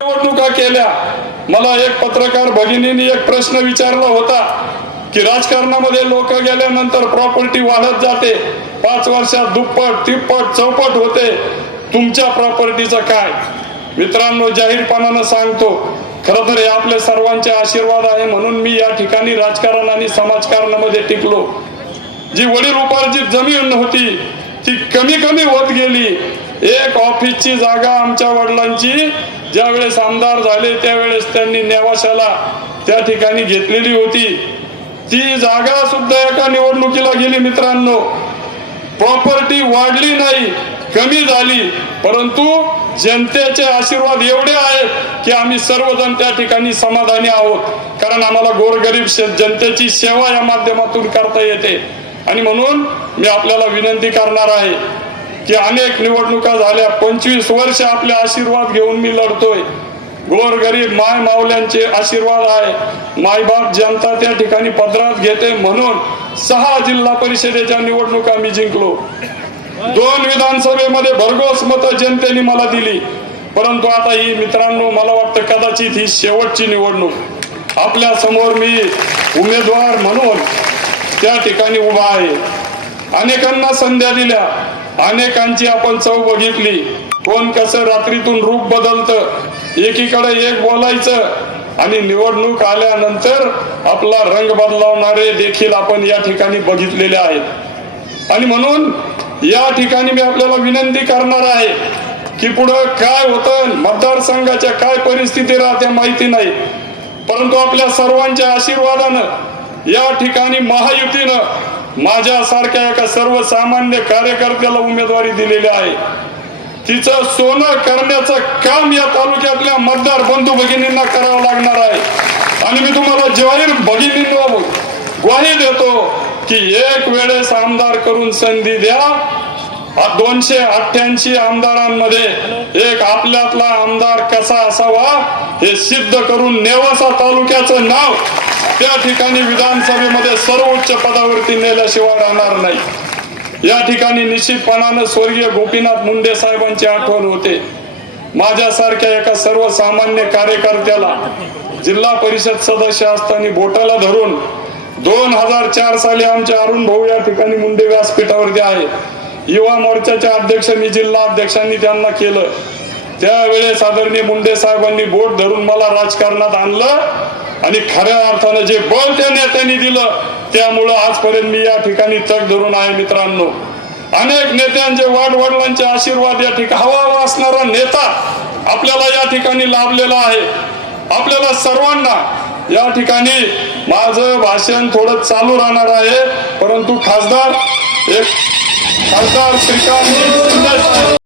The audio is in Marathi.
निवडणुका केल्या. मला एक पत्रकार भगिनीने एक प्रश्न विचारला होता की राजकारणामध्ये लोक गेल्यानंतर प्रॉपर्टी वाढत जाते. पाच वर्षात दुप्पट तिप्पट चौपट होते. तुमच्या प्रॉपर्टीचं काय? मित्रांनो जाहीरपणानं सांगतो खर तर हे आपल्या सर्वांचे आशीर्वाद आहे म्हणून मी या ठिकाणी राजकारण आणि समाजकारणामध्ये टिकलो. जी वडील उपार्जित जमीन होती ती कमी कमी होत गेली. एक ऑफिसची जागा आमच्या वडिलांची ज्यावेळेस आमदार झाले त्यावेळेस त्यांनी नेवाशाला त्या ठिकाणी घेतलेली होती. ती जागा सुद्धा एका निवडणुकीला गेली मित्रांनो. प्रॉपर्टी वाढली नाही. कमी झाली. परंतु जनतेचे आशीर्वाद एवढे आहेत की आम्ही सर्वजण त्या ठिकाणी समाधानी आहोत. कारण आम्हाला गोरगरीब शे- जनतेची सेवा या माध्यमातून करता येते. आणि म्हणून मी आपल्याला विनंती करणार आहे की अनेक निवडणुका झाल्या. पंचवीस वर्ष आपले आशीर्वाद घेऊन मी लढतोय. गोरगरीब माय मावल्यांचे आशीर्वाद आहे. मायबाप जनता त्या ठिकाणी पदरात घेते. म्हणून सहा जिल्हा परिषदेच्या निवडणुका मी जिंकलो. दोन विधानसभेमध्ये भरघोस मत जनतेने मला दिली. परंतु आता ही मित्रांनो मला वाटतं कदाचित ही शेवटची निवडणूक. आपल्यासमोर मी उमेदवार म्हणून त्या ठिकाणी उभा आहे. अनेकांना संध्या दिल्या. अनेकांची आपण चव बघितली कोण कसं रात्रीतून रूप बदलतं एकीकडे एक बोलायचं आणि निवडणूक आल्यानंतर आपला रंग बदलावणारे देखील आपण या ठिकाणी बघितलेले आहेत. आणि म्हणून या ठिकाणी मी आपल्याला विनंती करणार आहे की पुढं काय होतं मतदारसंघाच्या काय परिस्थिती राहते माहिती नाही. परंतु आपल्या सर्वांच्या आशीर्वादानं या ठिकाणी महायुतीनं माझ्यासारख्या एका सर्वसामान्य कार्यकर्त्याला उमेदवारी दिलेली आहे. तिचं सोनं करण्याचं काम या तालुक्यातल्या मतदार बंधू भगिनींना करावं लागणार आहे. आणि मी तुम्हाला जाहीर भगिनींना ग्वाही देतो की एक वेळेस आमदार करून संधी द्या. दोनशे अठ्ठ्याऐंशी आमदारांमध्ये एक आपल्यातला आमदार कसा असावा हे सिद्ध करून नेवासा तालुक्याचं नाव त्या ठिकाणी विधानसभेमध्ये सर्वोच्च पदावरती नेल्याशिवाय राहणार नाही. या ठिकाणी निश्चितपणानं स्वर्गीय गोपीनाथ मुंडे साहेबांची आठवण होते. माझ्यासारख्या एका सर्वसामान्य कार्यकर्त्याला जिल्हा परिषद सदस्य असताना बोटाला धरून दोन हजार चार साली आमचे अरुण भाऊ या ठिकाणी मुंडे व्यासपीठावरती आहे. युवा मोर्चाच्या अध्यक्ष जिल्हा अध्यक्षांनी त्यांना केलं. त्यावेळेस आदरणीय मुंडे साहेबांनी बोट धरून मला राजकारणात आणलं आणि खऱ्या अर्थानं जे बळ त्या नेत्यांनी दिलं त्यामुळं आजपर्यंत मी या ठिकाणी तग धरून आहे मित्रांनो. अनेक नेत्यांचे वाडवडिलांचे आशीर्वाद या ठिकाणी हवा हवा असणारा नेता आपल्याला या ठिकाणी लाभलेला आहे. आपल्याला सर्वांना या ठिकाणी माझं भाषण थोडं चालू राहणार आहे परंतु खासदार एक खासदार श्रीकांत